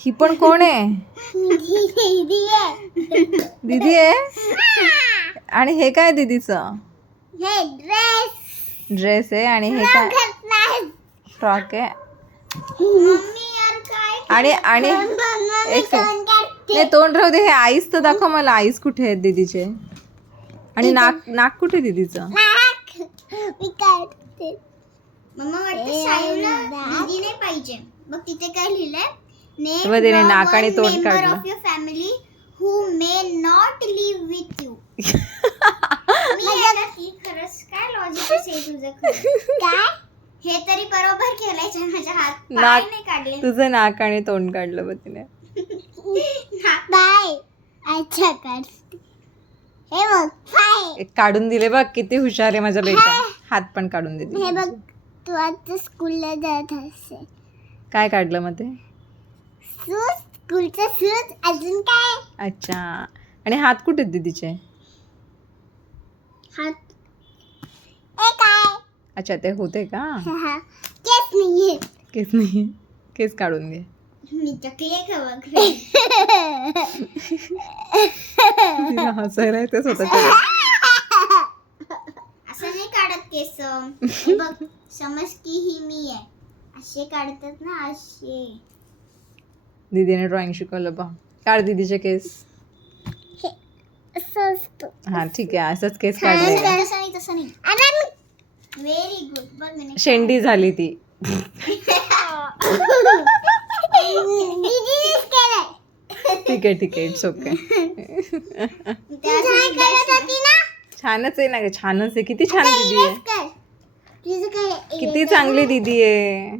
ही पण कोण आहे? दीदी आहे. आणि हे काय दीदीचं? हे ड्रेस आहे. आणि हे काय? फ्रॉक आहे. आणि आणि एक सेकंड. नाही, तोंड राहू दे. हे आईस तर दाखव मला. आईस कुठे आहेत दीदीचे? आणि नाक कुठे दीदीचं? मी काढते. मम्मा वाटतं सायूला दीदी नाही पाहिजे. बघ तिथे काय लिहिलंय? तेव्हा तिने नाक आणि तोंड काढलं. Of your family who may not live with you. खरंच काय लॉजिक आहे तुझं? काय हे तरी बरोबर केलंय. माझ्या हात पाय नाही काढले. तुझं नाक आणि तोंड काढलं बघ तिने. बाय. अच्छा काढते. हे बघ पाय एक काढून दिले बघ. किती हुशार आहे माझा बेटा. हात पण काढून हे दिले. बघ तू आता स्कूलला जात असेल. काय काढलं मग ते? शूज स्कूलचा शूज. अजून काय? अच्छा. आणि हात कुठे आहेत दीदीचे? हात ए काय? अच्छा, ते होते का? हा केस नाहीये. केस नाही. केस काढून घे. मी चकली का बघ. तिला हसायला येते स्वतःच्या. असं नाही काढत केस. हे बघ समज की ही मी आहे. असे काढतात ना असे. दीदीने ड्रॉइंग शिकवलं बा. काढ दीदीचे केस. असं असतं. हा ठीक आहे. असंच केस काढले. तसं नाही. Very good. बघ मी शेंडी झाली ती. दीदीनेच केलंय. ठीक आहे ठीक आहे. It's okay. काय करत होती ना? छानच आहे ना ग. छानच आहे. किती छान दीदी आहे. कर. तुझं काय किती चांगली दीदी आहे.